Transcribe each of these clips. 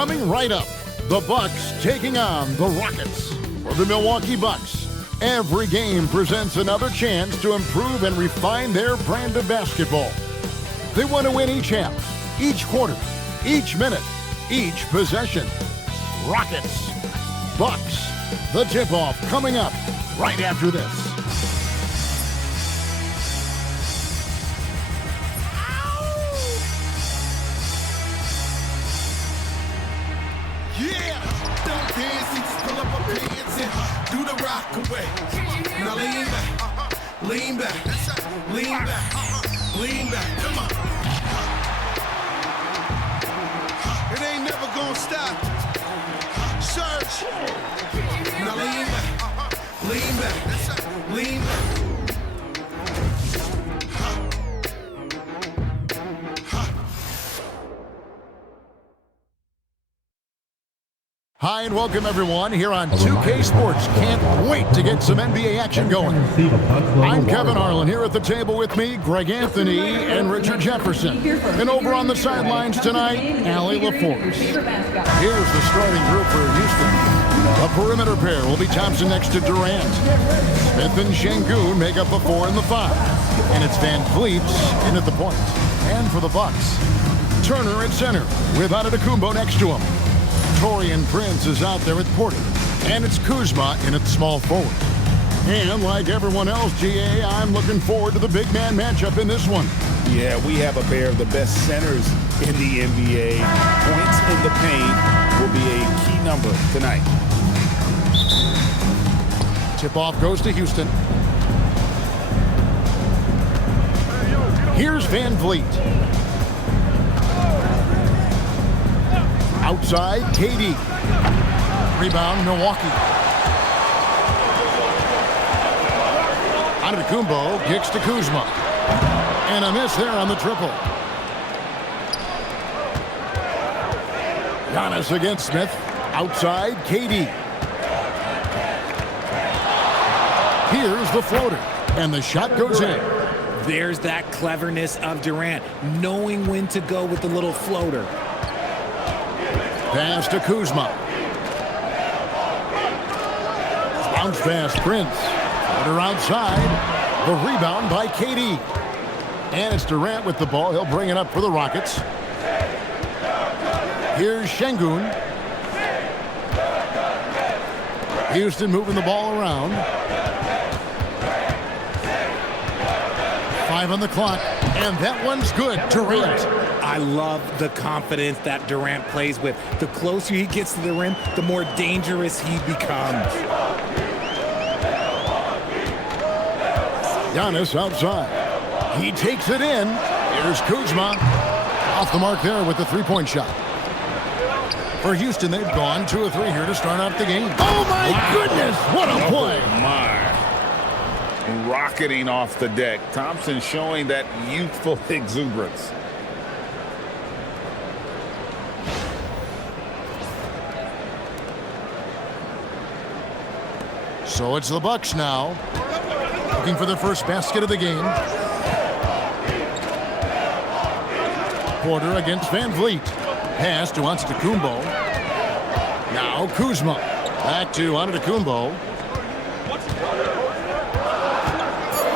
Coming right up, the Bucks taking on the Rockets. For the Milwaukee Bucks, every game presents another chance to improve and refine their brand of basketball. They want to win each half, each quarter, each minute, each possession. Rockets, Bucks, the tip-off coming up right after this. Do the rock away. Now lean back, lean back, lean back, lean back. Come on. It ain't never gonna stop. Search. Now lean back, lean back. Hi and welcome everyone here on 2K Sports. Can't wait to get some NBA action going. I'm Kevin Harlan here at the table with me, Greg Anthony and Richard Jefferson. And over on the sidelines tonight, Allie LaForce. Here's the starting group for Houston. A perimeter pair will be Thompson next to Durant. Smith and Şengün make up the 4 and the 5. And it's Van Vliet in at the point. And for the Bucks, Turner at center with Antetokounmpo next to him. Taurean Prince is out there at Porter, and it's Kuzma in at small forward. And like everyone else, GA, I'm looking forward to the big man matchup in this one. Yeah, we have a pair of the best centers in the NBA. Points in the paint will be a key number tonight. Tip-off goes to Houston. Here's Van Vliet. Outside, KD. Rebound, Milwaukee. Antetokounmpo kicks to Kuzma. And a miss there on the triple. Giannis against Smith. Outside, KD. Here's the floater. And the shot goes in. There's that cleverness of Durant, knowing when to go with the little floater. Pass to Kuzma. Bounce pass, Prince. Floater outside. The rebound by KD. And it's Durant with the ball. He'll bring it up for the Rockets. Here's Şengün. Houston moving the ball around. 5 on the clock. And that one's good. Durant. I love the confidence that Durant plays with. The closer he gets to the rim, the more dangerous he becomes. Giannis outside. He takes it in. Here's Kuzma. Off the mark there with the three-point shot. For Houston, they've gone 2 of 3 here to start out the game. Oh, my goodness. What a play. Oh, my. Rocketing off the deck. Thompson showing that youthful exuberance. So it's the Bucks now, looking for their first basket of the game. Porter against Van Vliet. Pass to Antetokounmpo. Now Kuzma. Back to Antetokounmpo.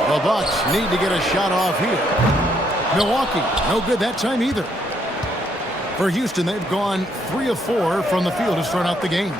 The Bucks need to get a shot off here. Milwaukee, no good that time either. For Houston, they've gone 3 of 4 from the field to start out the game.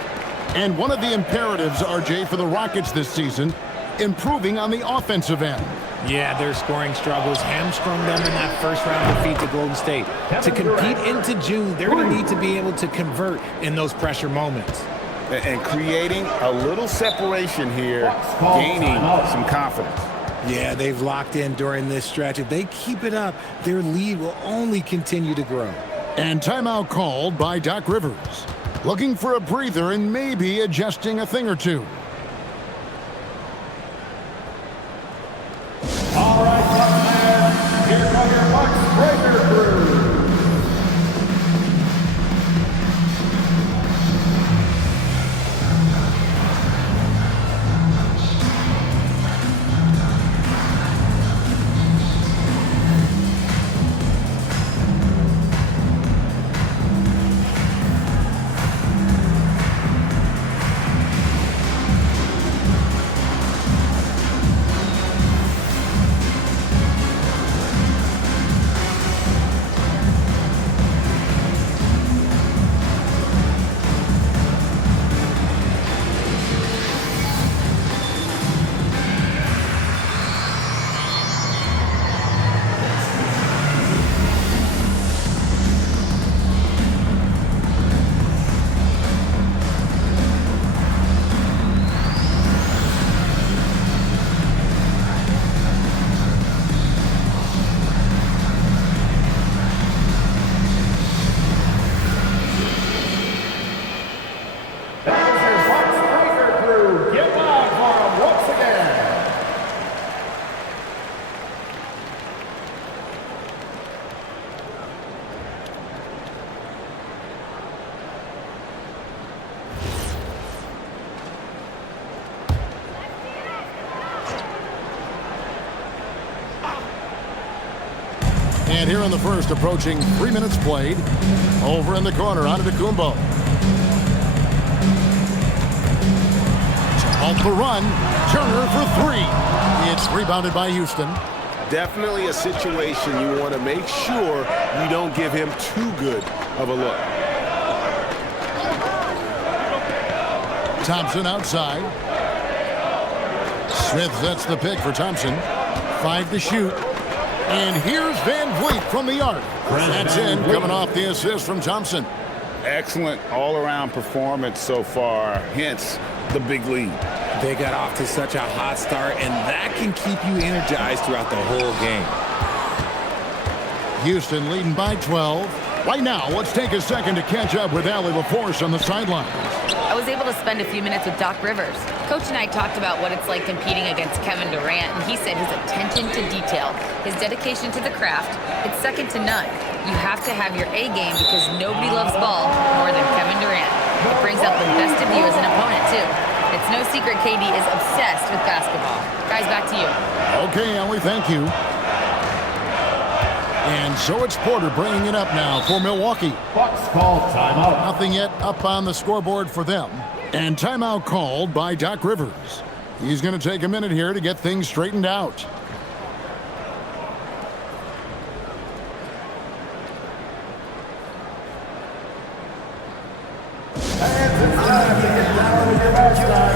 And one of the imperatives, RJ, for the Rockets this season, improving on the offensive end. Yeah, their scoring struggles hamstrung them in that first round defeat to Golden State. To compete into June, they're going to need to be able to convert in those pressure moments. And creating a little separation here, gaining some confidence. Yeah, they've locked in during this stretch. If they keep it up, their lead will only continue to grow. And timeout called by Doc Rivers. Looking for a breather and maybe adjusting a thing or two. All right, Bucks fans, here come your Bucks breaker crew. And here in the first, approaching 3 minutes played. Over in the corner, Antetokounmpo. Off the run, Turner for three. It's rebounded by Houston. Definitely a situation you want to make sure you don't give him too good of a look. Thompson outside. Smith sets the pick for Thompson. 5 to shoot. And here's Van Vliet from the arc. That's in, coming off the assist from Thompson. Excellent all-around performance so far, hence the big lead. They got off to such a hot start, and that can keep you energized throughout the whole game. Houston leading by 12. Right now, let's take a second to catch up with Allie LaForce on the sideline. I was able to spend a few minutes with Doc Rivers. Coach and I talked about what it's like competing against Kevin Durant, and he said his attention to detail, his dedication to the craft, it's second to none. You have to have your A game because nobody loves ball more than Kevin Durant. It brings out the best of you as an opponent, too. It's no secret KD is obsessed with basketball. Guys, back to you. Okay, Allie, thank you. And so it's Porter bringing it up now for Milwaukee. Bucks call timeout. Nothing yet up on the scoreboard for them. And timeout called by Doc Rivers. He's going to take a minute here to get things straightened out. And it's time to get down to your match time.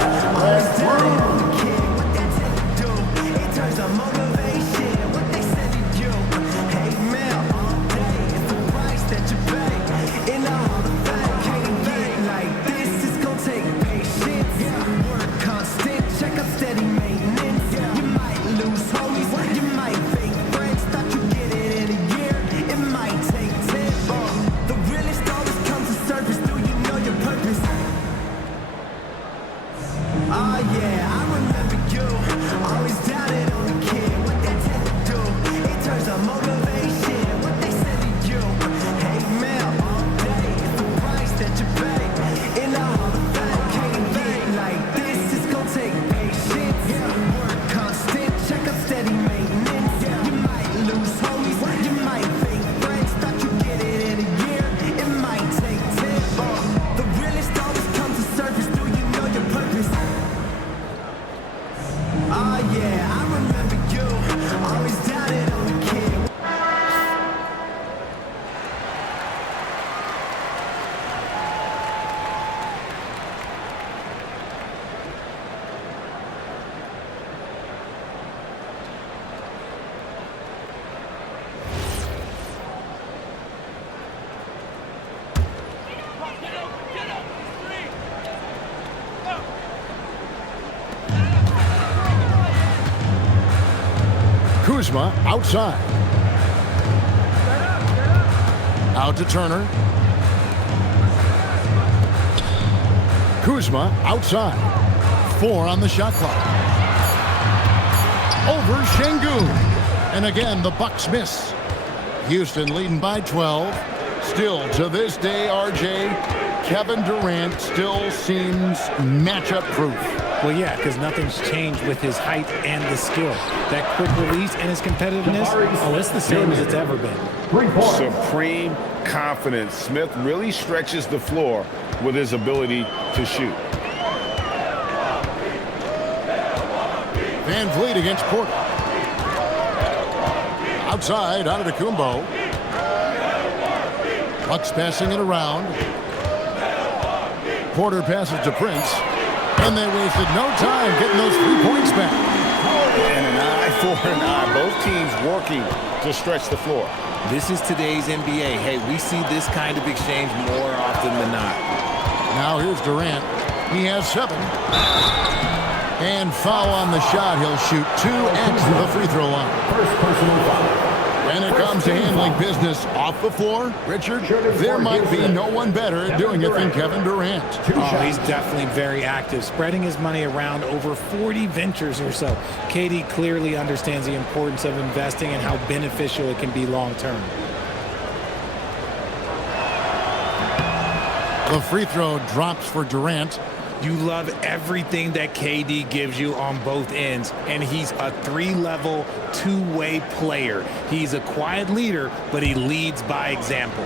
Kuzma outside. Out to Turner. Kuzma outside. 4 on the shot clock. Over Şengün. And again, the Bucks miss. Houston leading by 12. Still, to this day, RJ, Kevin Durant still seems matchup proof. Well, yeah, because nothing's changed with his height and the skill. That quick release and his competitiveness, oh, it's the same as it's ever been. Supreme confidence. Smith really stretches the floor with his ability to shoot. Van Vliet against Porter. Outside, Antetokounmpo. Bucks passing it around. Porter passes to Prince. And they wasted no time getting those 3 points back. And an eye for an eye. Both teams working to stretch the floor. This is today's NBA. Hey, we see this kind of exchange more often than not. Now here's Durant. He has 7. And foul on the shot. He'll shoot 2 at the free throw line. First personal foul. When it comes to handling business off the floor, Richard, there might be no one better at doing it than Kevin Durant. Oh, he's definitely very active, spreading his money around over 40 ventures or so. KD clearly understands the importance of investing and how beneficial it can be long term. The free throw drops for Durant. You love everything that KD gives you on both ends, and he's a three-level, two-way player. He's a quiet leader, but he leads by example.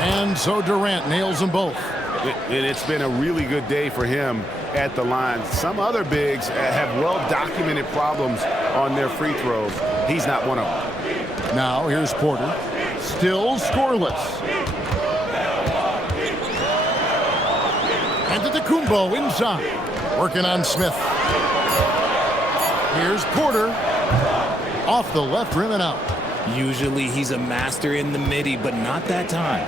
And so Durant nails them both. It's been a really good day for him at the line. Some other bigs have well-documented problems on their free throws. He's not one of them. Now here's Porter. Still scoreless. And Antetokounmpo inside. Working on Smith. Here's Porter. Off the left rim and out. Usually he's a master in the midi, but not that time.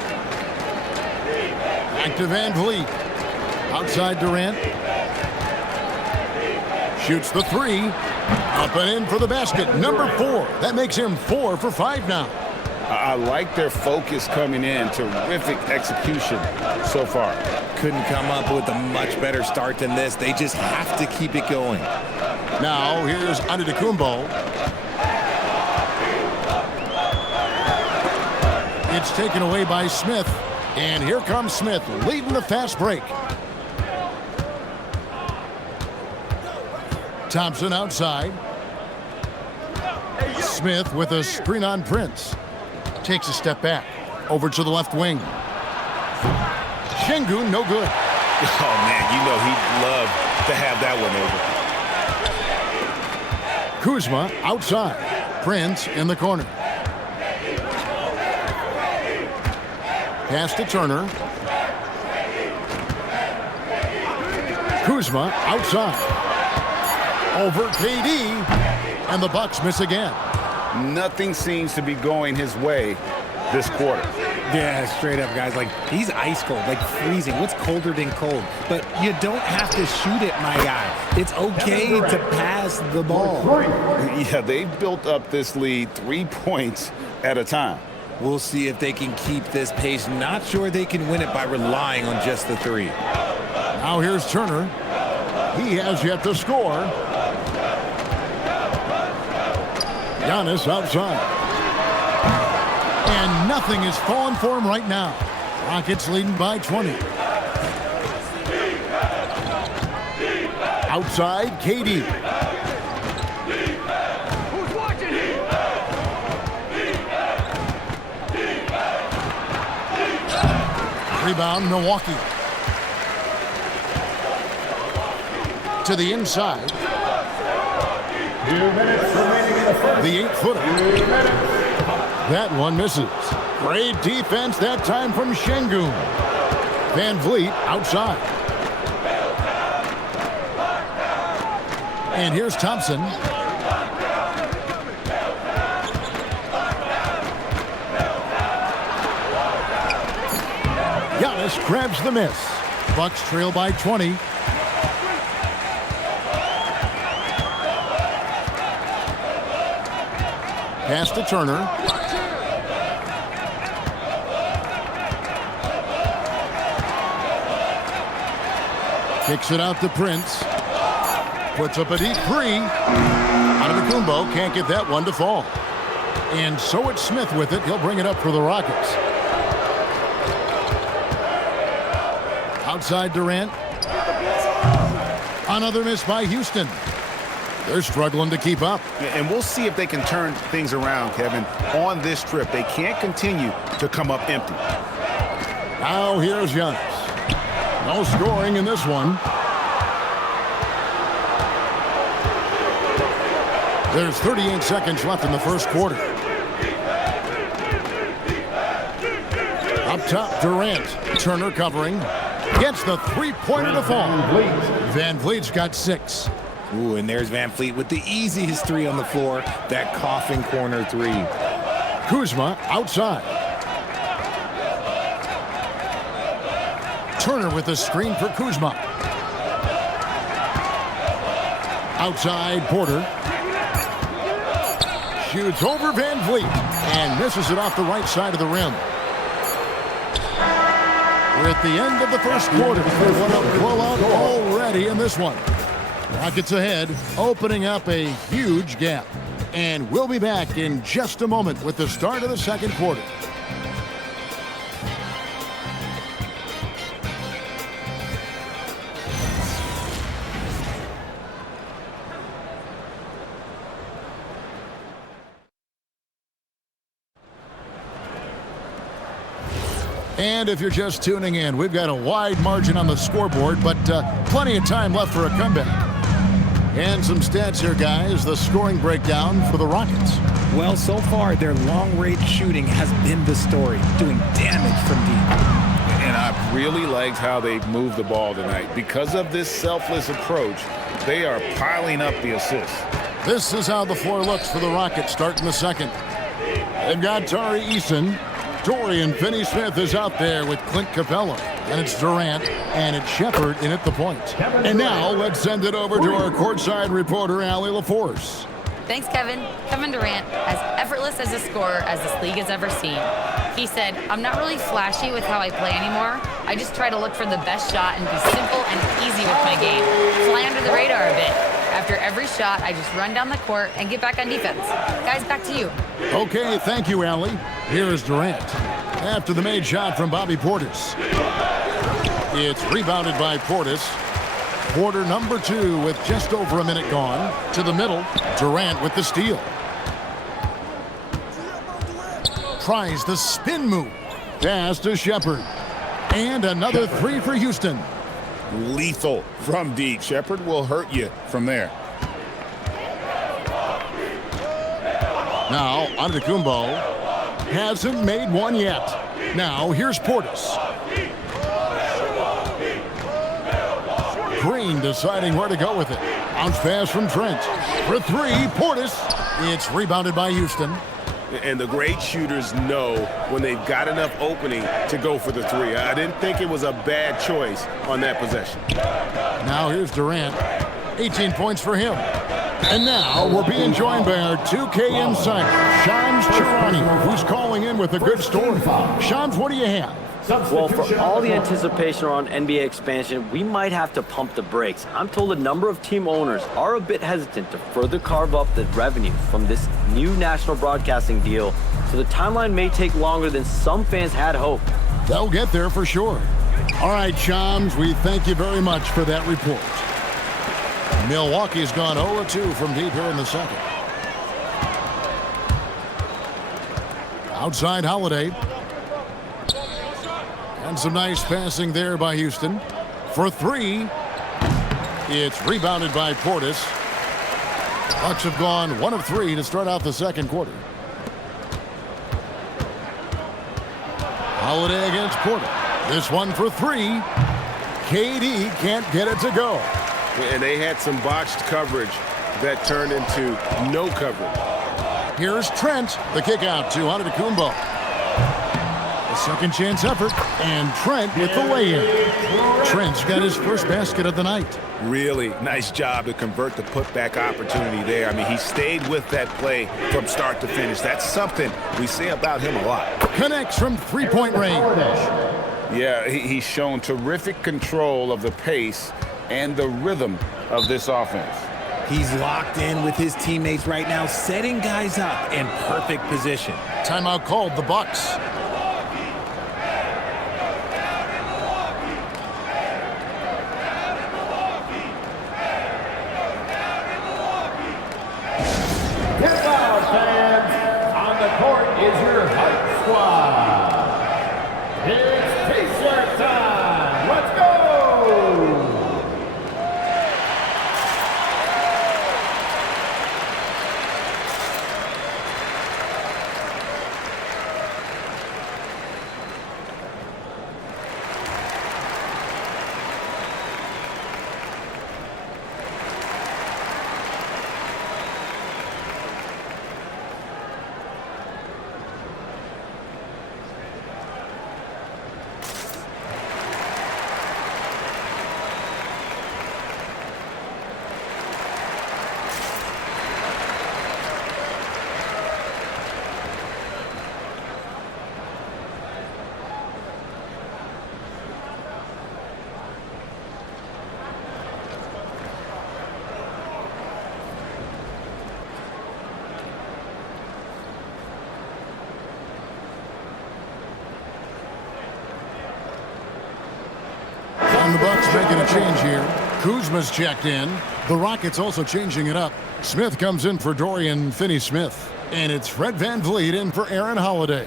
Back to Van Vliet. Outside Durant. Shoots the three. Up and in for the basket. Number 4. That makes him 4 for 5 now. I like their focus coming in. Terrific execution so far. Couldn't come up with a much better start than this. They just have to keep it going. Now here's Antetokounmpo. It's taken away by Smith. And here comes Smith leading the fast break. Thompson outside. Smith with a screen on Prince. Takes a step back. Over to the left wing. Şengün, no good. Oh, man, you know he'd love to have that one over. Kuzma outside. Prince in the corner. Pass to Turner. Kuzma outside. Over KD. And the Bucks miss again. Nothing seems to be going his way this quarter. Yeah, straight up, guys. Like, he's ice cold, like freezing. What's colder than cold? But you don't have to shoot it, my guy. It's okay to pass the ball. Yeah, they've built up this lead 3 points at a time. We'll see if they can keep this pace. Not sure they can win it by relying on just the three. Now here's Turner. He has yet to score. Giannis outside. And nothing is falling for him right now. Rockets leading by 20. Outside, KD. Rebound, Milwaukee. To the inside. 2 minutes remaining in the first. The 8-footer. 2 minutes. That one misses. Great defense that time from Şengün. Van Vliet outside. And here's Thompson. Giannis grabs the miss. Bucks trail by 20. Pass to Turner. Kicks it out to Prince. Puts up a deep three. Antetokounmpo can't get that one to fall. And so it's Smith with it. He'll bring it up for the Rockets. Outside Durant. Another miss by Houston. They're struggling to keep up. And we'll see if they can turn things around, Kevin, on this trip. They can't continue to come up empty. Now here's Giannis. No scoring in this one. There's 38 seconds left in the first quarter. Up top, Durant. Turner covering. Gets the three-pointer to fall. Van Vliet's got 6. Ooh, and there's Van Vliet with the easiest three on the floor. That coffin corner three. Kuzma outside. Turner with the screen for Kuzma. Outside, Porter. Shoots over Van Vliet and misses it off the right side of the rim. We're at the end of the first quarter. What a blowout already in this one. Rockets ahead, opening up a huge gap. And we'll be back in just a moment with the start of the second quarter. And if you're just tuning in, we've got a wide margin on the scoreboard, but plenty of time left for a comeback. And some stats here, guys. The scoring breakdown for the Rockets. Well, so far, their long-range shooting has been the story, doing damage from deep. And I really liked how they moved the ball tonight. Because of this selfless approach, they are piling up the assists. This is how the floor looks for the Rockets starting the second. They've got Tari Eason. Dorian Finney-Smith is out there with Clint Capella. And it's Durant, and it's Shepard in at the point. And now let's send it over to our courtside reporter, Allie LaForce. Thanks, Kevin. Kevin Durant, as effortless as a scorer as this league has ever seen. He said, "I'm not really flashy with how I play anymore. I just try to look for the best shot and be simple and easy with my game. Fly under the radar a bit. After every shot, I just run down the court and get back on defense." Guys, back to you. Okay, thank you, Allie. Here is Durant. After the made shot from Bobby Portis. It's rebounded by Portis. Quarter number 2 with just over a minute gone. To the middle, Durant with the steal. Tries the spin move. Pass to Shepard. And another 3 for Houston. Lethal from deep. Shepard will hurt you from there. Now, Antetokounmpo hasn't made one yet. Now, here's Portis. Green deciding where to go with it. Bounce pass from Trent. For 3, Portis. It's rebounded by Houston. And the great shooters know when they've got enough opening to go for the 3. I didn't think it was a bad choice on that possession. Now here's Durant. 18 points for him. And now we're being joined by our 2K insider, Shams Charania, who's calling in with a good story. Shams, what do you have? Well, for all the anticipation around NBA expansion, we might have to pump the brakes. I'm told a number of team owners are a bit hesitant to further carve up the revenue from this new national broadcasting deal, so the timeline may take longer than some fans had hoped. They'll get there for sure. All right, Shams, we thank you very much for that report. Milwaukee's gone 0-2 from deep here in the second. Outside Holiday. And some nice passing there by Houston. For 3, it's rebounded by Portis. Bucks have gone 1 of 3 to start out the second quarter. Holiday against Porter. This one for 3. KD can't get it to go. And they had some botched coverage that turned into no coverage. Here's Trent. The kick out to Antetokounmpo. A second chance effort, and Trent with the lay-in. Trent's got his first basket of the night. Really nice job to convert the putback opportunity there. I mean, he stayed with that play from start to finish. That's something we say about him a lot. Connects from three-point range. Yeah, he's shown terrific control of the pace and the rhythm of this offense. He's locked in with his teammates right now, setting guys up in perfect position. Timeout called, the Bucks. On the court is your hype squad. It's t-shirt time. Let's go! Rockets making a change here. Kuzma's checked in. The Rockets also changing it up. Smith comes in for Dorian Finney-Smith. And it's Fred VanVleet in for Aaron Holiday.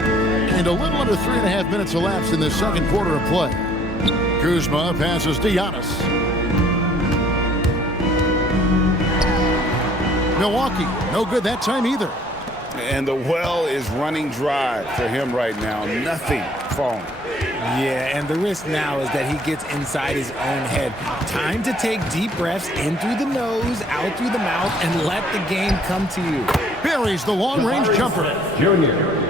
And a little under 3.5 minutes elapsed in the second quarter of play. Kuzma passes to Giannis. Milwaukee, no good that time either. And the well is running dry for him right now. Nothing falling. Yeah, and the risk now is that he gets inside his own head. Time to take deep breaths in through the nose, out through the mouth, and let the game come to you. Buries the long-range jumper.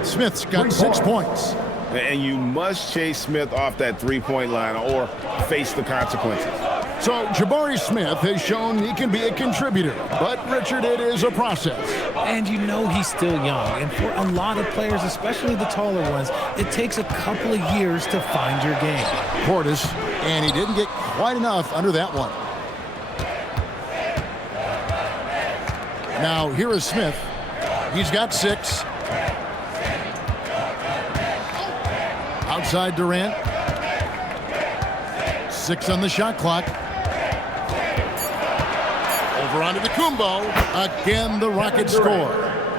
Smith's got 6 points. And you must chase Smith off that three-point line or face the consequences. So Jabari Smith has shown he can be a contributor, but Richard, it is a process. And you know he's still young, and for a lot of players, especially the taller ones, it takes a couple of years to find your game. Portis, and he didn't get quite enough under that one. Now here is Smith. He's got 6. Outside Durant. 6 on the shot clock. Over onto the Kumbo. Again, the Rockets score.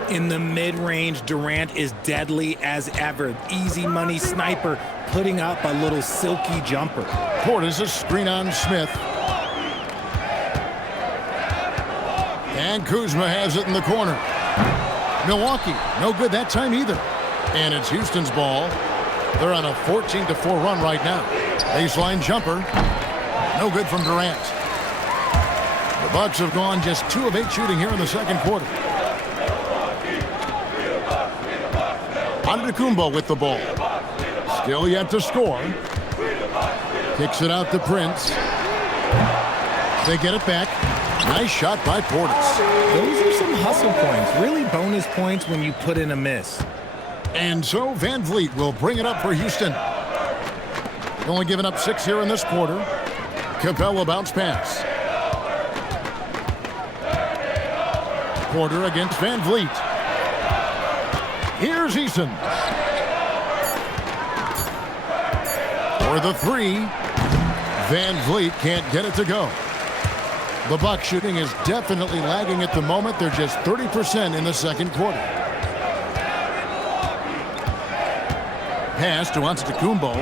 In the mid-range, Durant is deadly as ever. Easy money sniper, putting up a little silky jumper. Portis a screen on Smith. And Kuzma has it in the corner. Milwaukee, no good that time either. And it's Houston's ball. They're on a 14-4 run right now. Baseline jumper. No good from Durant. The Bucks have gone just 2 of 8 shooting here in the second quarter. Antetokounmpo with the ball. Still yet to score. Kicks it out to Prince. They get it back. Nice shot by Portis. Those are some hustle points. Really bonus points when you put in a miss. And so VanVleet will bring it up for Houston. They've only given up 6 here in this quarter. Capella bounce pass. Porter against VanVleet. Here's Eason. For the 3. VanVleet can't get it to go. The Bucks shooting is definitely lagging at the moment. They're just 30% in the second quarter. Pass to Antetokounmpo.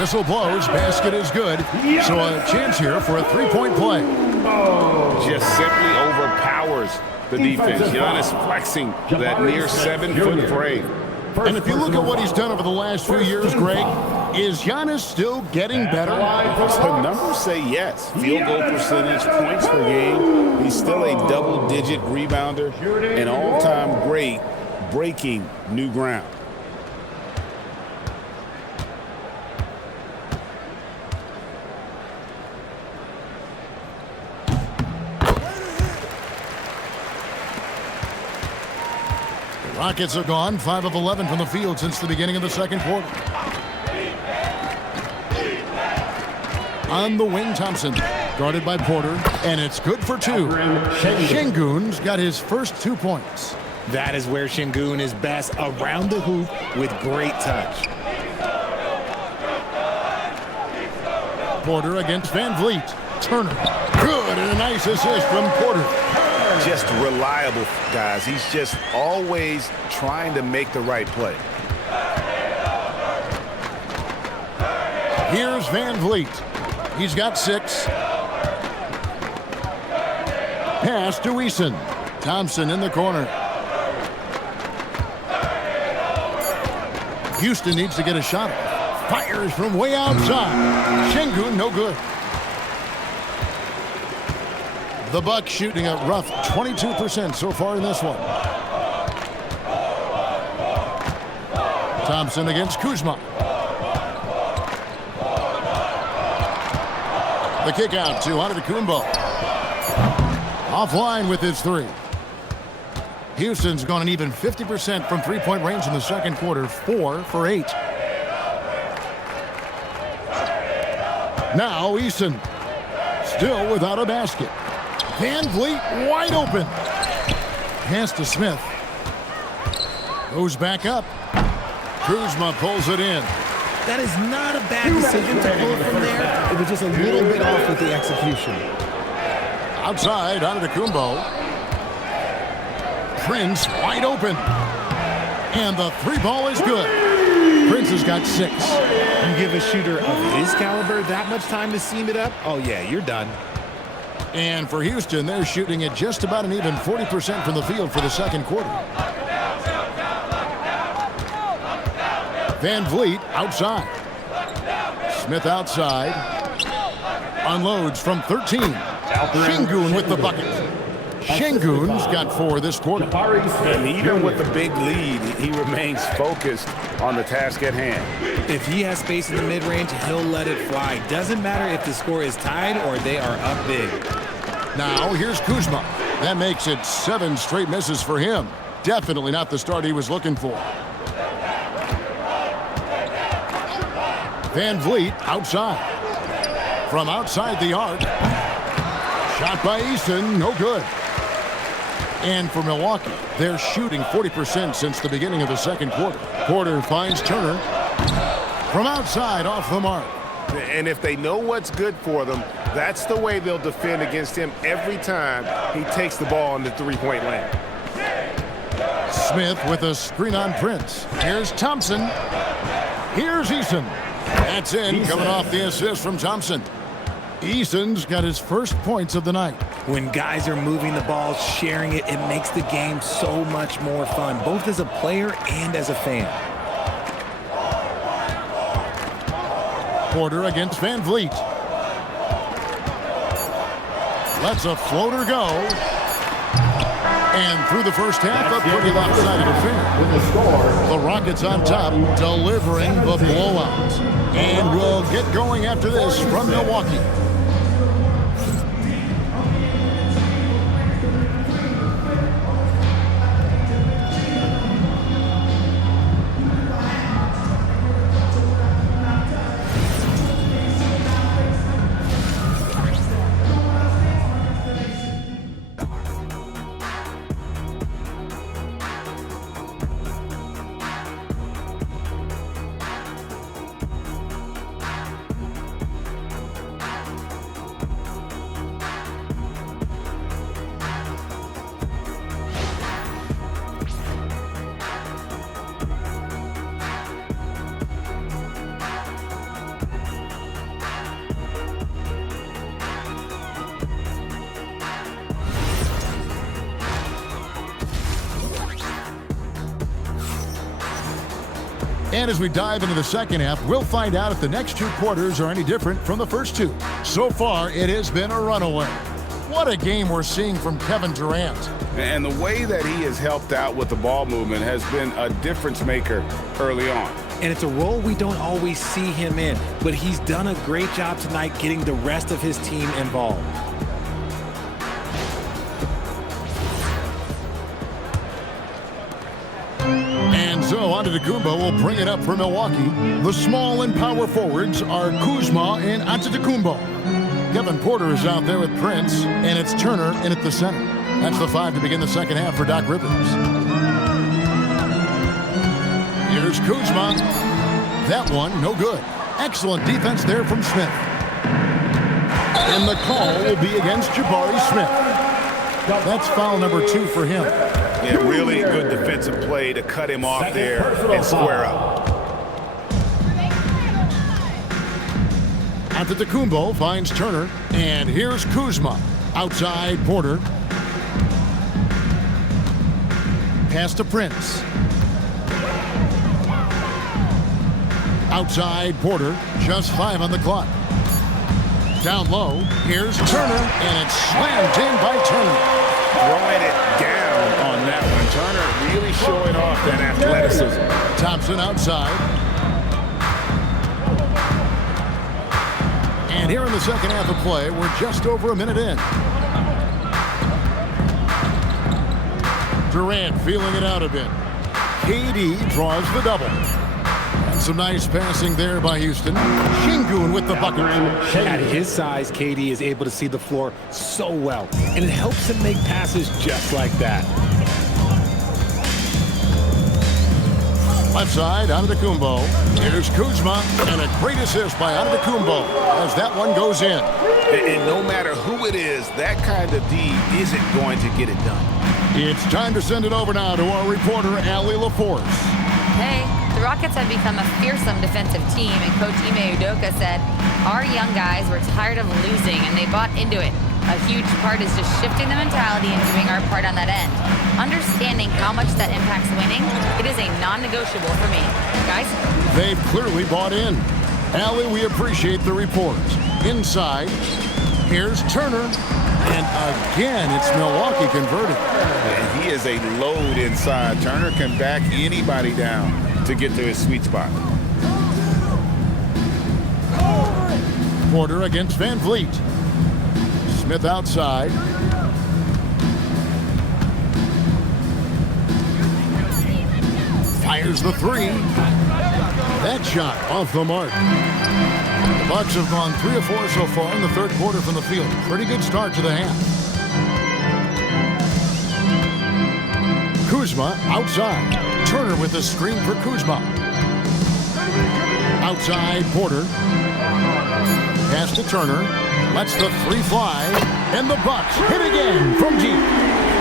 Whistle blows. Basket is good. So a chance here for a 3-point play. Just simply overpowers the defense. Giannis flexing that near 7-foot frame. And if you look at what he's done over the last few years, Greg, is Giannis still getting better? The numbers say yes. Field goal percentage, points per game. He's still a double-digit rebounder, an all-time great, breaking new ground. Rockets have gone 5 of 11 from the field since the beginning of the second quarter. On the wing, Thompson, guarded by Porter, and it's good for 2. Şengün's got his first 2 points. That is where Şengün is best, around the hoop with great touch. Porter against VanVleet. Turner, good, and a nice assist from Porter. Just reliable, guys. He's just always trying to make the right play. Here's VanVleet. He's got 6. Pass to Eason. Thompson in the corner. Houston needs to get a shot off. Fires from way outside. Şengün no good. The Bucks shooting a rough 22% so far in this one. Thompson against Kuzma. The kick out to Antetokounmpo. Offline with his 3. Houston's gone an even 50% from three-point range in the second quarter, 4 for 8. Now Eason. Still without a basket. Van Vliet wide open. Pass to Smith. Goes back up. Kuzma pulls it in. That is not a bad decision to pull it from there. It was just a little bit off with the execution. Outside, Antetokounmpo. Prince wide open. And the three ball is good. Prince has got 6. You give a shooter of his caliber that much time to seam it up, oh yeah, you're done. And for Houston, they're shooting at just about an even 40% from the field for the second quarter. Van Vliet outside. Smith outside. Unloads from 13. Şengün with the bucket. Şengün's got 4 this quarter. And even with the big lead, he remains focused on the task at hand. If he has space in the mid-range, he'll let it fly. Doesn't matter if the score is tied or they are up big. Now here's Kuzma. That makes it 7 straight misses for him. Definitely not the start he was looking for. Van Vliet outside. From outside the arc. Shot by Eason, no good. And for Milwaukee, they're shooting 40% since the beginning of the second quarter. Porter finds Turner. From outside, off the mark. And if they know what's good for them, that's the way they'll defend against him every time he takes the ball in the three-point lane. Smith with a screen on Prince. Here's Thompson. Here's Eason. That's in, coming off the assist from Thompson. Eason's got his first points of the night. When guys are moving the ball, sharing it, it makes the game so much more fun, both as a player and as a fan. Porter against Van Vliet. Lets a floater go. And through the first half, a pretty lopsided affair. The Rockets on top, delivering the blowout. And we'll get going after this from Milwaukee. And as we dive into the second half, we'll find out if the next 2 quarters are any different from the first 2. So far, it has been a runaway. What a game we're seeing from Kevin Durant. And the way that he has helped out with the ball movement has been a difference maker early on. And it's a role we don't always see him in, but he's done a great job tonight getting the rest of his team involved. So Antetokounmpo will bring it up for Milwaukee. The small and power forwards are Kuzma and Antetokounmpo. Kevin Porter is out there with Prince, and it's Turner in at the center. That's the 5 to begin the second half for Doc Rivers. Here's Kuzma. That one, no good. Excellent defense there from Smith. And the call will be against Jabari Smith. That's foul number 2 for him. Yeah, really good defensive play to cut him off there and square up. Antetokounmpo finds Turner, and here's Kuzma. Outside Porter. Pass to Prince. Outside Porter, just 5 on the clock. Down low, here's Turner, and it's slammed in by Turner. Throwing it down on that one. Turner really showing off that athleticism. Thompson outside. And here in the second half of play, we're just over a minute in. Durant feeling it out a bit. KD draws the double. Some nice passing there by Houston. Shingun with the bucket. At his size, KD is able to see the floor so well, and it helps him make passes just like that. Left side, Antetokounmpo. Here's Kuzma, and a great assist by Antetokounmpo as that one goes in. And no matter who it is, that kind of D isn't going to get it done. It's time to send it over now to our reporter, Allie LaForce. Hey, the Rockets have become a fearsome defensive team, and Coach Ime Udoka said, our young guys were tired of losing, and they bought into it. A huge part is just shifting the mentality and doing our part on that end. Understanding how much that impacts winning, it is a non-negotiable for me. Guys? They've clearly bought in. Allie, we appreciate the report. Inside, here's Turner. And again, it's Milwaukee converted. And he is a load inside. Turner can back anybody down to get to his sweet spot. Porter against Van Vliet. Smith outside. Fires the three. That shot off the mark. The Bucks have gone 3 of 4 so far in the third quarter from the field. Pretty good start to the half. Kuzma outside. Turner with a screen for Kuzma. Outside Porter. Pass to Turner. Lets the three fly. And the Bucks hit again from deep.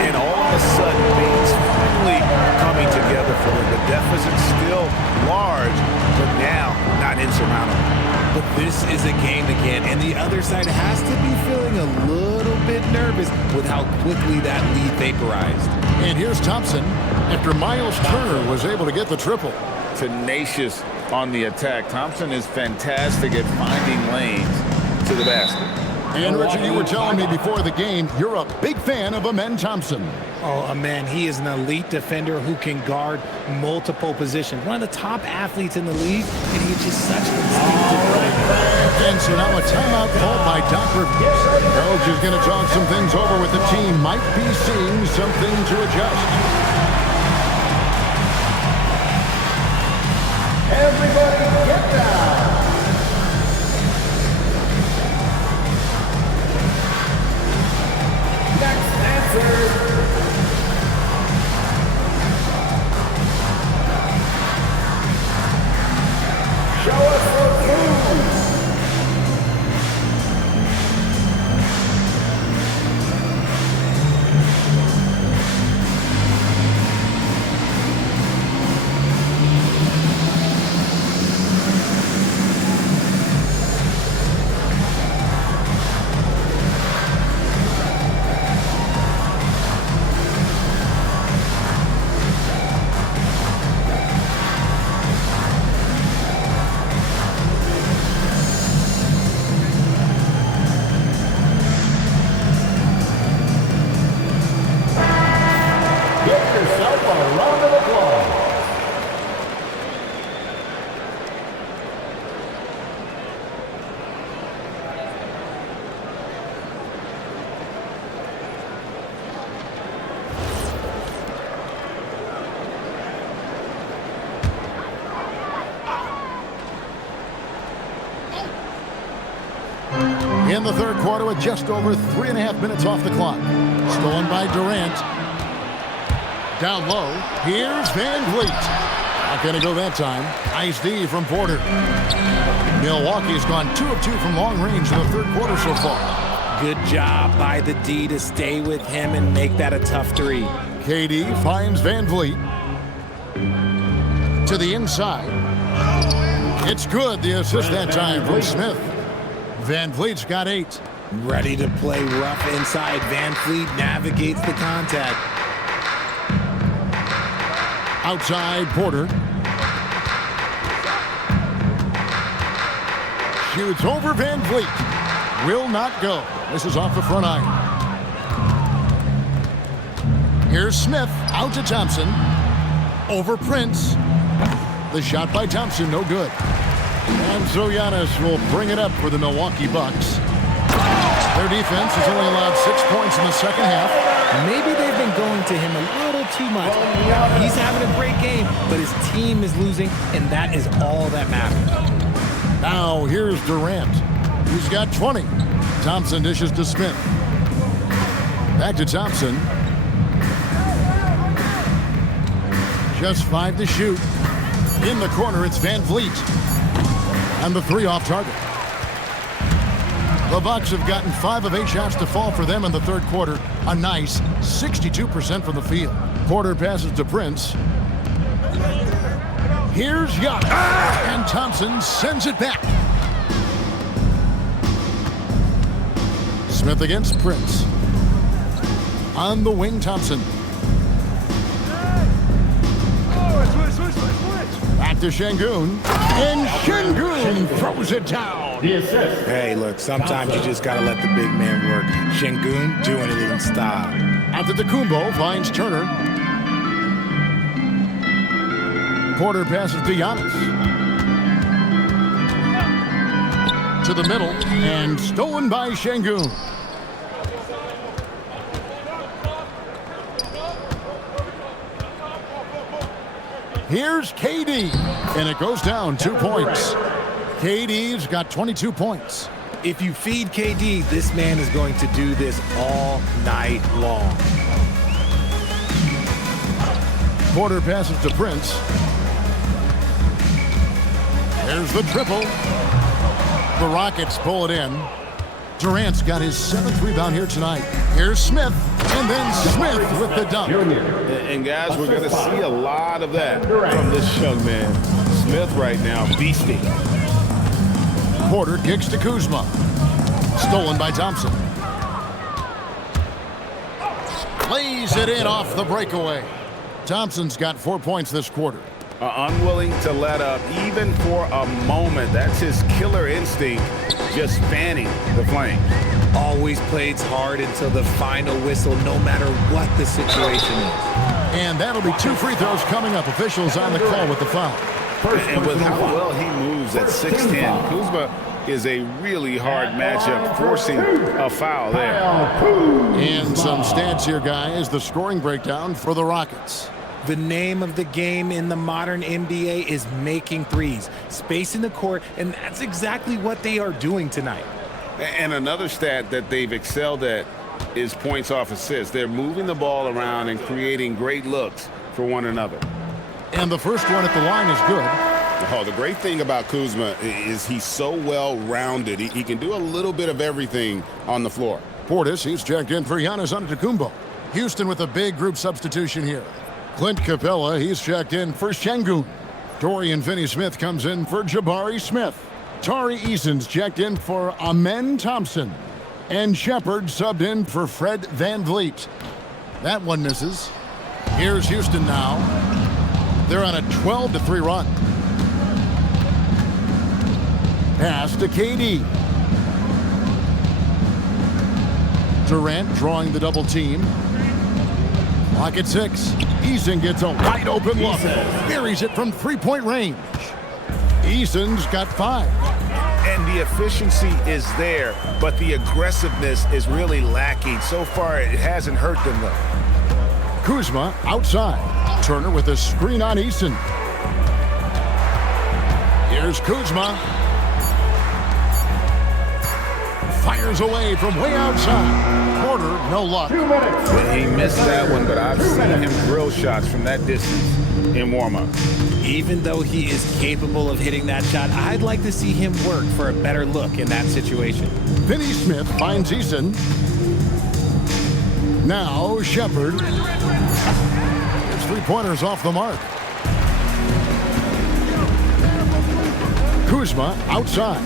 And all of a sudden, things finally coming together for them. The deficit's still large, but now not insurmountable. But this is a game again, and the other side has to be feeling a little bit nervous with how quickly that lead vaporized. And here's Thompson after Miles Turner was able to get the triple. Tenacious on the attack. Thompson is fantastic at finding lanes to the basket. And Richard, you were telling me before the game, you're a big fan of Amen Thompson. Oh, Amen, he is an elite defender who can guard multiple positions. One of the top athletes in the league, and he's just such an instinctive player. And so now a timeout called by Doc Rivers. Coach is going to talk some things over with the team. Might be seeing something to adjust. Everybody get down. Next answer. Show us the clues. In the third quarter with just over 3.5 minutes off the clock. Stolen by Durant. Down low. Here's Van Vliet. Not going to go that time. Nice D from Porter. Milwaukee's gone 2 of 2 from long range in the third quarter so far. Good job by the D to stay with him and make that a tough three. KD finds Van Vliet. To the inside. It's good. The assist that time from Smith. Van Vliet's got 8. Ready to play rough inside. Van Vliet navigates the contact. Outside Porter. Shoots over Van Vliet. Will not go. This is off the front iron. Here's Smith. Out to Thompson. Over Prince. The shot by Thompson, no good. And so Giannis will bring it up for the Milwaukee Bucks. Their defense has only allowed 6 points in the second half. Maybe they've been going to him a little too much. He's having a great game, but his team is losing, and that is all that matters. Now here's Durant. He's got 20. Thompson dishes to Smith. Back to Thompson. Just 5 to shoot. In the corner, it's Van Vliet. And the 3 off target. The Bucks have gotten 5 of 8 shots to fall for them in the third quarter. A nice 62% from the field. Porter passes to Prince. Here's Giannis. And Thompson sends it back. Smith against Prince. On the wing, Thompson. Back to Şengün. And Şengün throws it down. The assist. Hey, look, sometimes you just got to let the big man work. Şengün doing it in style. Antetokounmpo finds Turner. Porter passes to Giannis. To the middle, and stolen by Şengün. Here's KD, and it goes down 2 points. KD's got 22 points. If you feed KD, this man is going to do this all night long. Porter passes to Prince. There's the triple. The Rockets pull it in. Durant's got his 7th rebound here tonight. Here's Smith, and then Smith with the dunk. And guys, we're going to see a lot of that from this young man. Smith right now, beasting. Porter kicks to Kuzma. Stolen by Thompson. Lays it in off the breakaway. Thompson's got 4 points this quarter. Unwilling to let up even for a moment. That's his killer instinct, just fanning the flames. Always plays hard until the final whistle, no matter what the situation is. And that'll be 2 free throws coming up. Officials on the call with the foul. And with how well he moves at 6'10", Kuzma is a really hard matchup, forcing a foul there. And some stats here, guys. The scoring breakdown for the Rockets. The name of the game in the modern NBA is making threes, spacing the court, and that's exactly what they are doing tonight. And another stat that they've excelled at is points off assists. They're moving the ball around and creating great looks for one another. And the first one at the line is good. Oh, the great thing about Kuzma is he's so well-rounded. He can do a little bit of everything on the floor. Portis, he's checked in for Giannis Antetokounmpo. Houston with a big group substitution here. Clint Capella, he's checked in for Şengün. Dorian Finney-Smith comes in for Jabari Smith. Tari Eason's checked in for Amen Thompson. And Shepard subbed in for Fred Van Vliet. That one misses. Here's Houston now. They're on a 12-3 run. Pass to KD. Durant drawing the double team. Clock at 6. Eason gets a wide open look. Buries it from 3-point range. Eason's got 5. And the efficiency is there, but the aggressiveness is really lacking. So far, it hasn't hurt them, though. Kuzma outside. Turner with a screen on Eason. Here's Kuzma. Fires away from way outside. Porter, no luck. He missed that one, but I've seen him drill shots from that distance in warm-up. Even though he is capable of hitting that shot, I'd like to see him work for a better look in that situation. Finney-Smith finds Eason. Now Shepard. His 3-pointers off the mark. Kuzma outside.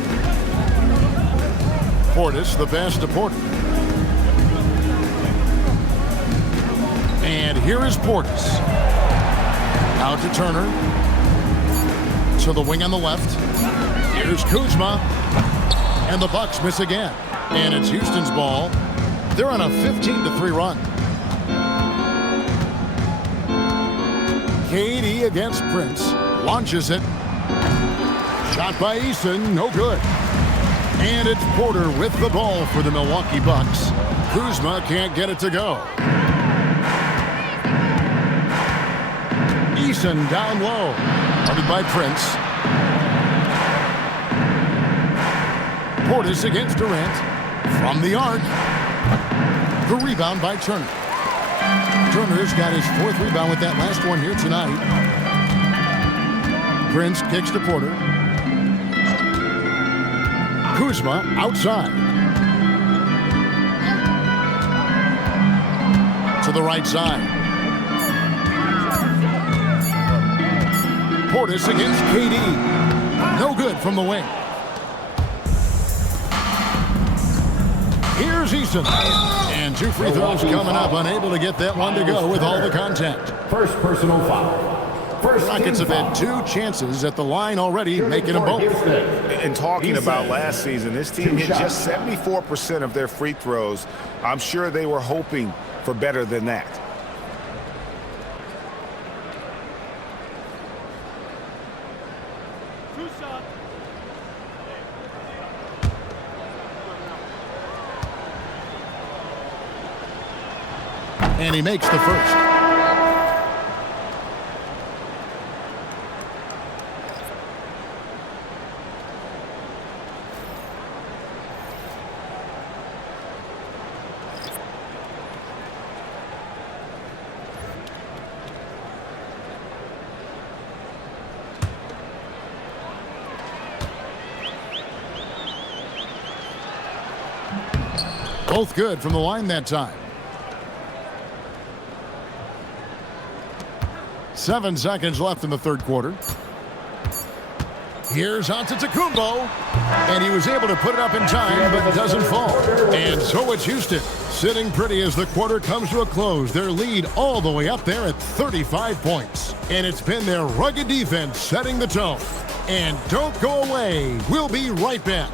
Portis, the pass to Porter. And here is Portis. Out to Turner. To the wing on the left. Here's Kuzma. And the Bucks miss again. And it's Houston's ball. They're on a 15-3 run. KD against Prince. Launches it. Shot by Eason. No good. And it's Porter with the ball for the Milwaukee Bucks. Kuzma can't get it to go. Eason down low. Guarded by Prince. Portis against Durant. From the arc. The rebound by Turner. Turner's got his 4th rebound with that last one here tonight. Prince kicks to Porter. Kuzma outside. To the right side. Portis against KD. No good from the wing. Here's Eason. And 2 free throws coming up. Unable to get that one to go with all the contact. First personal foul. Rockets have had 2 chances at the line already, making them both. And talking about last season, this team hit just 74% of their free throws. I'm sure they were hoping for better than that. And he makes the first. Both good from the line that time. 7 seconds left in the 3rd quarter. Here's Antetokounmpo, and he was able to put it up in time, but doesn't fall. And so it's Houston, sitting pretty as the quarter comes to a close. Their lead all the way up there at 35 points. And it's been their rugged defense setting the tone. And don't go away. We'll be right back.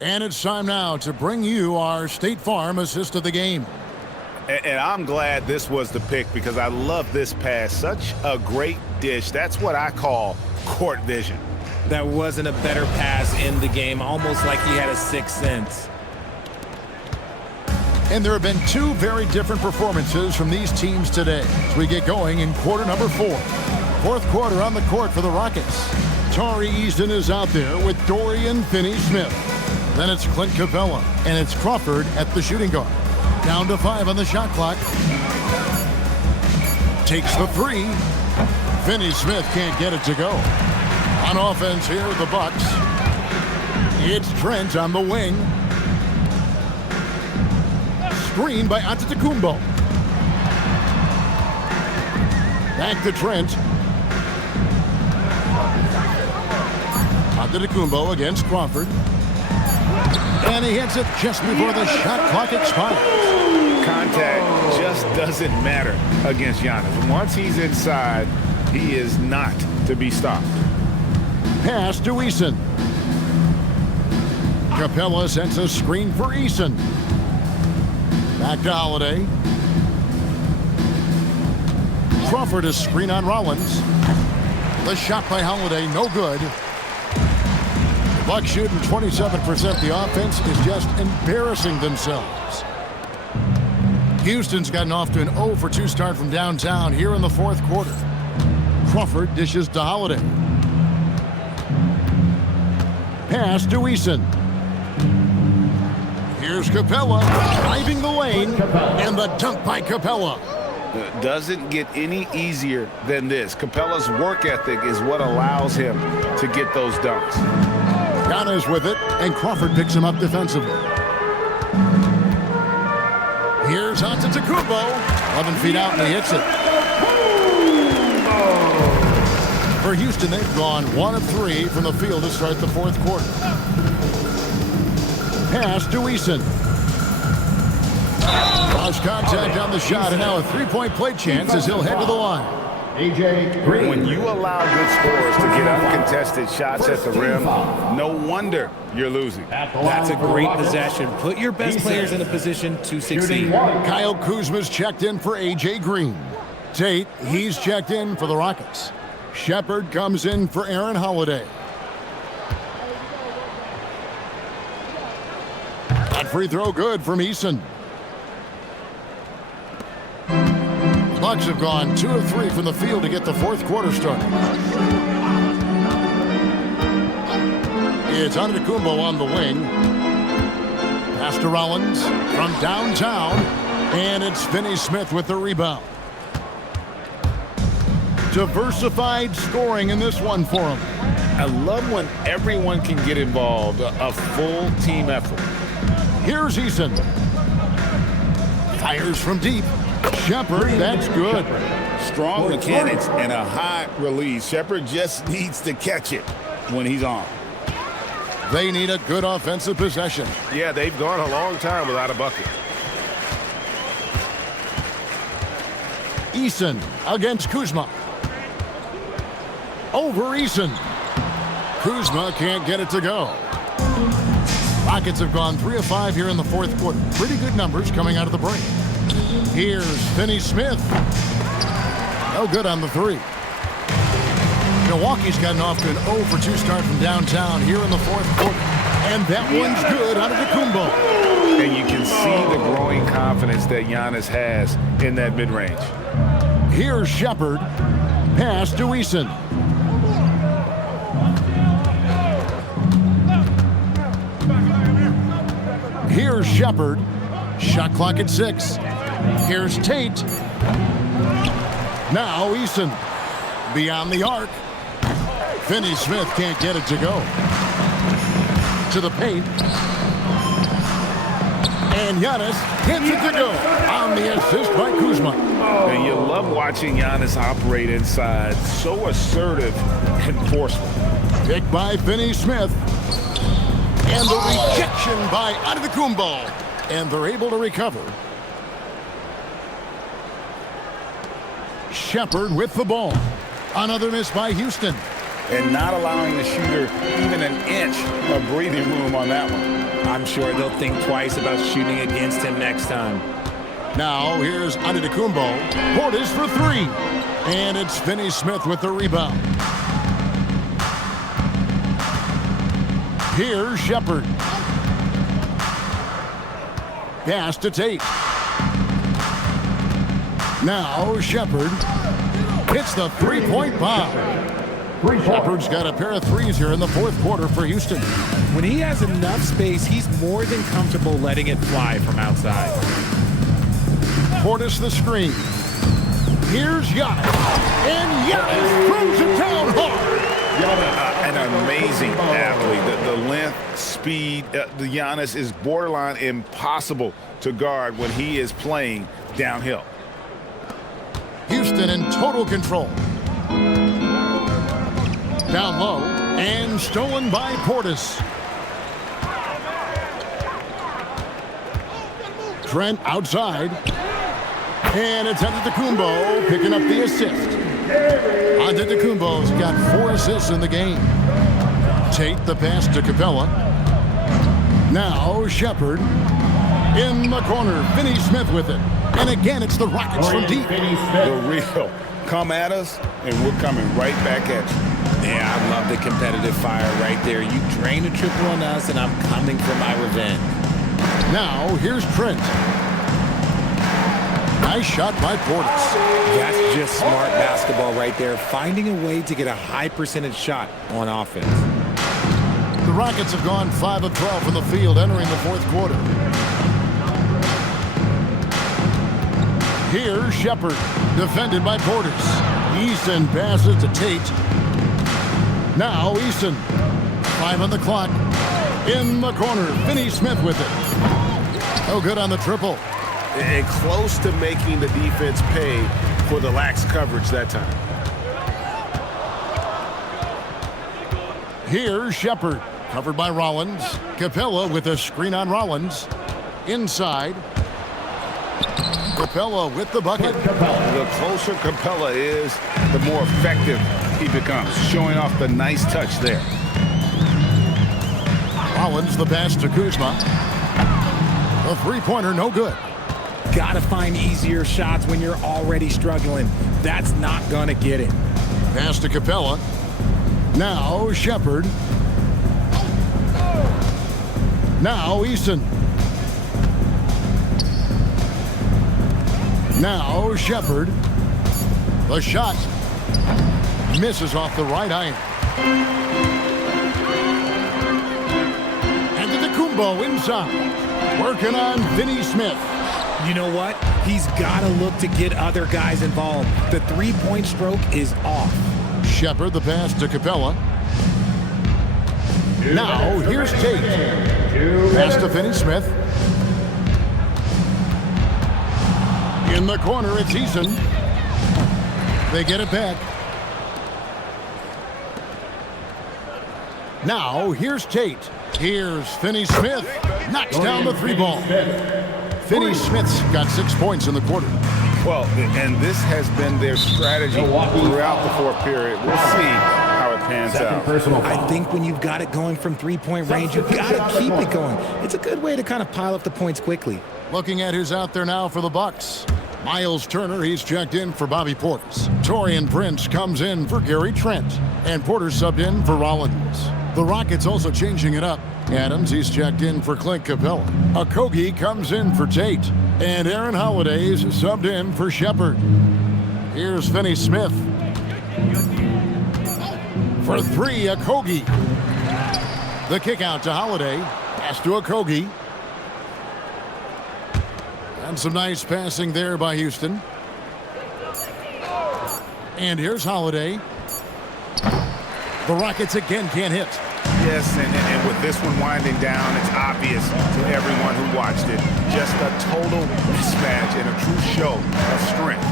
And it's time now to bring you our State Farm assist of the game. And I'm glad this was the pick because I love this pass. Such a great dish. That's what I call court vision. That wasn't a better pass in the game, almost like he had a 6th sense. And there have been 2 very different performances from these teams today as we get going in quarter number 4. 4th quarter on the court for the Rockets. Tari Easton is out there with Dorian Finney-Smith. Then it's Clint Capella, and it's Crawford at the shooting guard. Down to 5 on the shot clock. Takes the 3. Finney-Smith can't get it to go. On offense here with the Bucks. It's Trent on the wing. Screen by Antetokounmpo. Back to Trent. Antetokounmpo against Crawford. And he hits it just before the shot clock expires. Contact just doesn't matter against Giannis. Once he's inside, he is not to be stopped. Pass to Eason. Capella sends a screen for Eason. Back to Holiday. Crawford a screen on Rollins. The shot by Holiday, no good. Bucks shooting 27%. The offense is just embarrassing themselves. Houston's gotten off to an 0 for 2 start from downtown here in the 4th quarter. Crawford dishes to Holiday. Pass to Eason. Here's Capella driving the lane, and the dunk by Capella. Doesn't get any easier than this. Capella's work ethic is what allows him to get those dunks. Giannis with it, and Crawford picks him up defensively. Here's Antetokounmpo. 11 feet out, and he hits it. For Houston, they've gone 1 of 3 from the field to start the 4th quarter. Pass to Eason. Lost contact on the shot, and now a 3-point play chance as he'll head to the line. AJ Green. When you allow good scorers to get uncontested shots at the rim, no wonder you're losing. That's a great possession. Put your best players in a position to succeed. Kyle Kuzma's checked in for AJ Green. Tate, he's checked in for the Rockets. Shepard comes in for Aaron Holiday. That free throw good from Eason. Bucks have gone 2 of 3 from the field to get the fourth quarter started. It's Antetokounmpo on the wing. Pass to Rollins from downtown, and it's Finney Smith with the rebound. Diversified scoring in this one for him. I love when everyone can get involved, a full team effort. Here's Eason. Fires from deep. Shepard, that's good. Strong mechanics and a high release. Shepard just needs to catch it when he's on. They need a good offensive possession. Yeah, they've gone a long time without a bucket. Eason against Kuzma. Over Eason. Kuzma can't get it to go. Rockets have gone 3 of 5 here in the fourth quarter. Pretty good numbers coming out of the break. Here's Finney Smith. No good on the three. Milwaukee's gotten off to an 0 for 2 start from downtown here in the fourth quarter. And that one's good out of Antetokounmpo. And you can see the growing confidence that Giannis has in that mid-range. Here's Shepard. Pass to Eason. Here's Shepard. Shot clock at 6. Here's Tate. Now Eason. Beyond the arc. Finney Smith can't get it to go. To the paint. And Giannis gets it to go on the assist by Kuzma. And you love watching Giannis operate inside. So assertive and forceful. Picked by Finney Smith. And the rejection by Antetokounmpo. And they're able to recover. Shepard with the ball. Another miss by Houston. And not allowing the shooter even an inch of breathing room on that one. I'm sure they'll think twice about shooting against him next time. Now here's Antetokounmpo. Portis for 3. And it's Finney Smith with the rebound. Here's Shepard. Pass to Tate. Now Shepard hits the three-point bomb. Shepard's got a pair of threes here in the fourth quarter for Houston. When he has enough space, he's more than comfortable letting it fly from outside. Portis the screen. Here's Giannis. And Giannis throws it down hard. An amazing athlete. The length, speed, the Giannis is borderline impossible to guard when he is playing downhill. Houston in total control. Down low and stolen by Portis. Trent outside. And it's Antetokounmpo picking up the assist. Antetokounmpo's got 4 assists in the game. Tate the pass to Capella. Now Shepard in the corner. Finney Smith with it. And again, it's the Rockets from deep. The real come at us, and we're coming right back at you. Yeah, I love the competitive fire right there. You drain a triple on us, and I'm coming for my revenge. Now here's Trent. Nice shot by Portis. That's just smart basketball right there, finding a way to get a high percentage shot on offense. The Rockets have gone 5 of 12 from the field entering the fourth quarter. Here's Shepard, defended by Portis. Eason passes to Tate. Now Eason, 5 on the clock. In the corner, Finney Smith with it. No good on the triple. And close to making the defense pay for the lax coverage that time. Here's Shepard, covered by Rollins. Capella with a screen on Rollins. Inside. Capella with the bucket. The closer Capella is, the more effective he becomes, showing off the nice touch there. Rollins the pass to Kuzma. A three-pointer, no good. Gotta find easier shots when you're already struggling. That's not gonna get it. Pass to Capella. Now Shepard. Now Eason. Now Shepard. The shot misses off the right iron. And to Kumbo inside. Working on Naismith. You know what? He's got to look to get other guys involved. The three-point stroke is off. Shepard the pass to Capella. Now here's Tate. Pass to Naismith. In the corner, it's Eason. They get it back. Now here's Tate. Here's Naismith. Knocks down the three ball. Naismith's got 6 points in the quarter. Well, and this has been their strategy throughout the fourth period. We'll see how it pans out. I think when you've got it going from three-point range, you've got to keep it going. It's a good way to kind of pile up the points quickly. Looking at who's out there now for the Bucks. Miles Turner, he's checked in for Bobby Portis. Torian Prince comes in for Gary Trent. And Porter subbed in for Rollins. The Rockets also changing it up. Adams, he's checked in for Clint Capella. Okogie comes in for Tate. And Aaron Holiday's subbed in for Shepard. Here's Naismith. For three, Okogie. The kick out to Holiday. Pass to Okogie. And some nice passing there by Houston. And here's Holiday. The Rockets again can't hit. Yes, and with this one winding down, it's obvious to everyone who watched it. Just a total mismatch and a true show of strength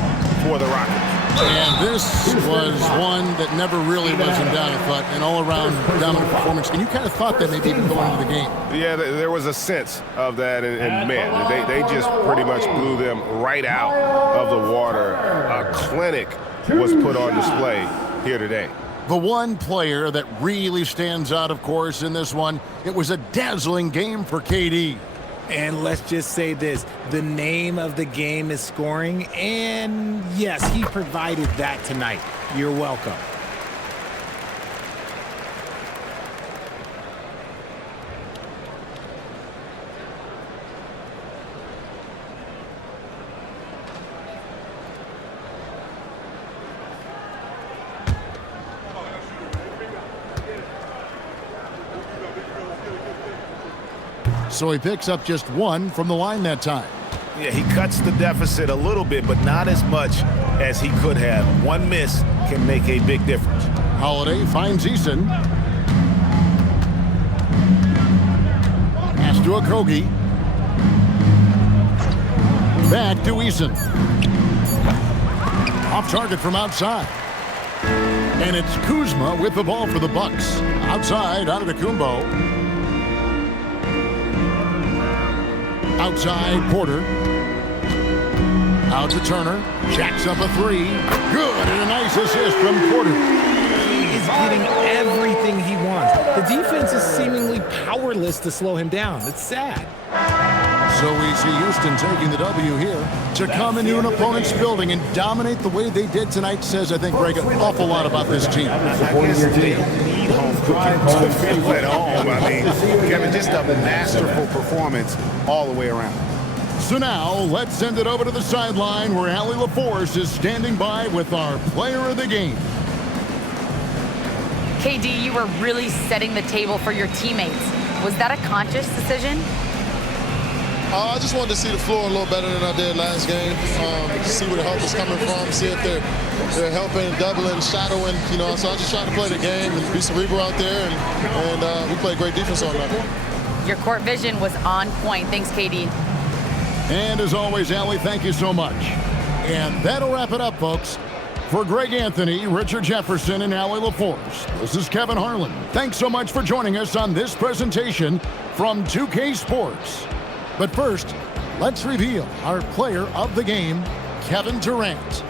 for the Rockets. And this was one that never really was in doubt, I thought, an all-around dominant performance. And you kind of thought that maybe even going into the game. Yeah, there was a sense of that, and man, they just pretty much blew them right out of the water. A clinic was put on display here today. The one player that really stands out, of course, in this one, it was a dazzling game for KD. And let's just say this, the name of the game is scoring, and yes, he provided that tonight. You're welcome. So he picks up just one from the line that time. Yeah, he cuts the deficit a little bit, but not as much as he could have. One miss can make a big difference. Holiday finds Eason. Pass to Okogie. Back to Eason. Off target from outside. And it's Kuzma with the ball for the Bucks. Outside, out of Kumbo. Outside, Porter. Out to Turner. Jacks up a three. Good, and a nice assist from Porter. He is getting everything he wants. The defense is seemingly powerless to slow him down. It's sad. So we see Houston taking the W here. To come into an opponent's building and dominate the way they did tonight says, I think, Greg, an awful lot about this team. I guess they need home cooking to feel at home. I mean, Kevin, just a masterful performance all the way around. So now, let's send it over to the sideline where Allie LaForce is standing by with our player of the game. KD, you were really setting the table for your teammates. Was that a conscious decision? I just wanted to see the floor a little better than I did last game. See where the help is coming from, see if they're helping, doubling, shadowing, you know. So I just tried to play the game and be cerebral out there, and we played great defense on that. Your court vision was on point. Thanks, KD. And as always, Allie, thank you so much. And that'll wrap it up, folks. For Greg Anthony, Richard Jefferson, and Allie LaForce, this is Kevin Harlan. Thanks so much for joining us on this presentation from 2K Sports. But first, let's reveal our player of the game, Kevin Durant.